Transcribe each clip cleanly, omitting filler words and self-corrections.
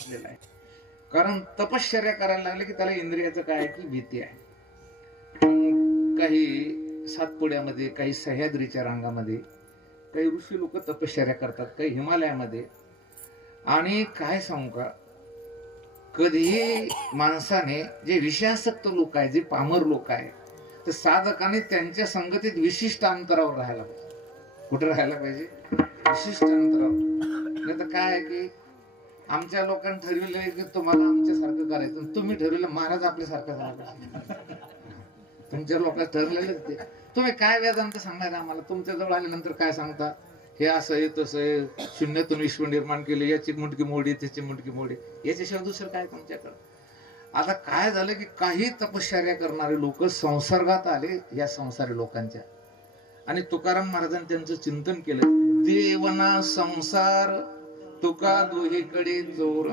सांगितलेलं आहे. कारण तपश्चर्या करायला लागले की त्याला इंद्रियाचं काय आहे की भीती आहे. काही सातपुड्यामध्ये, काही सह्याद्रीच्या रांगामध्ये, काही ऋषी लोक तपश्चर्या करतात, काही हिमालयामध्ये. आणि काय सांगू का, कधीही माणसाने जे विषयासक्त लोक आहे, जे पामर लोक आहे, तर साधकाने त्यांच्या संगतीत विशिष्ट अंतरावर राहायला पाहिजे. कुठं राहायला पाहिजे? विशिष्ट अंतरावर. नाही तर काय आहे की आमच्या लोकांनी ठरविलं की तुम्हाला आमच्यासारखं करायचं, तुम्ही ठरविलं महाराज आपल्यासारखं झालं. तुमच्या लोकांना ठरलेलं ते. तुम्ही काय वेदांत सांगणार आम्हाला? तुमच्या जवळ आल्यानंतर काय सांगता? हे असं आहे तसं आहे, शून्यातून विश्व निर्माण केले, याची मुंडकी मोडी त्याची मुंडकी मोडी, याच्याशिवाय दुसरं काय तुमच्याकडं? आता काय झालं की काही तपश्चर्या करणारे लोक संसर्गात आले या संसारी लोकांच्या. आणि तुकाराम महाराजांनी त्यांचं चिंतन केलं. देवना संसार तुका दोहीकडे जोर.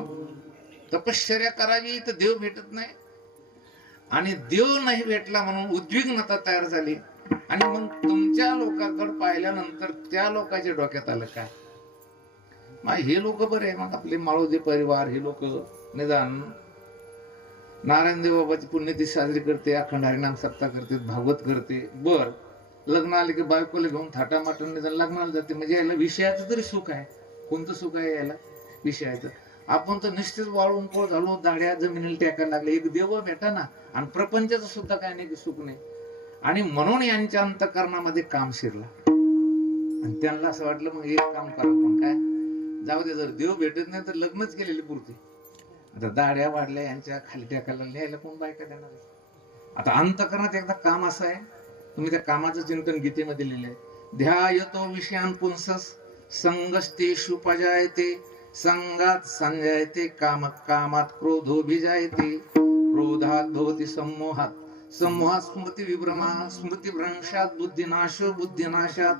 तपश्चर्या करावी तर देव भेटत नाही, आणि देव नाही भेटला म्हणून उद्विग्नता तयार झाली. आणि मग तुमच्या लोकांकडे पाहिल्यानंतर त्या लोकांच्या डोक्यात आलं काय, मग हे लोक बरे, मग आपले माळोदे परिवार हे लोक निदान नारायणदेव बाबाची पुण्यतिथी साजरी करते, अखंड हरिनाम सप्ताह करते, भागवत करते, बर लग्न आले की बायकोला घेऊन थाटामाटून निदान लग्नाला जाते. म्हणजे याला विषयाचं तरी सुख आहे. कोणतं सुख आहे याला? विषयाचं. आपण तर निश्चित वाळून पोळ झालो, दाड्या जमिनीला टेकायला लागले, एक देव भेटा ना, आणि प्रपंचाचं सुद्धा काय नाही की सुख नाही. आणि म्हणून यांच्या अंतःकरणामध्ये काम शिरला, आणि त्यांना असं वाटलं मग एक काम करा, पण काय जाऊ दे, जर देव भेटत नाही तर लग्नच केलेली पुरते. आता दाड्या वाढल्या, यांच्या खाली टेकायला न्यायला कोण बायका देणार आहे? आता अंतःकरणात एकदा काम असं आहे, तुम्ही त्या कामाचं चिंतन गीतेमध्ये लिहिलंय. ध्यायतो विषयान पुंसस संगस्तेषु पजायते, संगात संजायते काम, कामात क्रोधोभिजायते, क्रोधात भवति सम्मोहात, सम्मोहात स्मृती विभ्रमा, स्मृती भ्रंशात बुद्धिनाशो, बुद्धिनाशात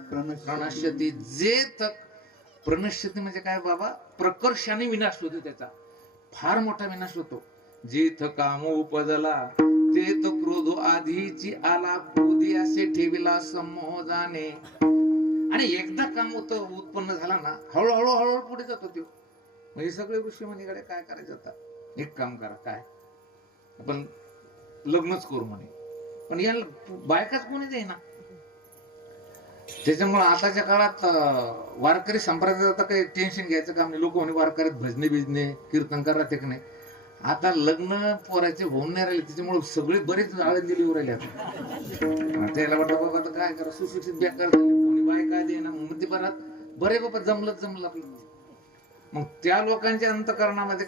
प्रणश्यती. जे तक प्रणश्यती म्हणजे काय बाबा? प्रकर्षाने विनाश होतो, त्याचा फार मोठा विनाश होतो. जेथ काम उपजला ते तो क्रोध आधीची आला, क्रोधी असे ठेविला सम्मोह जाणे. आणि एकदा काम उत्पन्न झाला ना, हळूहळू हळूहळू पुढे जातो तो. म्हणजे सगळे ऋषी मुनीकडे काय करायचं, आता एक काम करा, काय आपण लग्नच करू म्हणे, पण याला बायकाच कोणी देईना. त्याच्यामुळे आताच्या काळात वारकरी संप्रदायात आता काही टेन्शन घ्यायचं काम नाही. लोक म्हणे वारकरीत भजने बिजने कीर्तन करा ते नाही. आता लग्न पोराचे होऊन नाही राहिले, त्याच्यामुळे सगळे बरेच आळंदीला राहिले. आता त्याला वाटतं बाबा आता काय करा, सुशिक्षित बेकार झाले, कोणी बाय काय देईना, मग ते बरं बरे बाबा जमलं आपलं. मग त्या लोकांच्या अंतःकरणामध्ये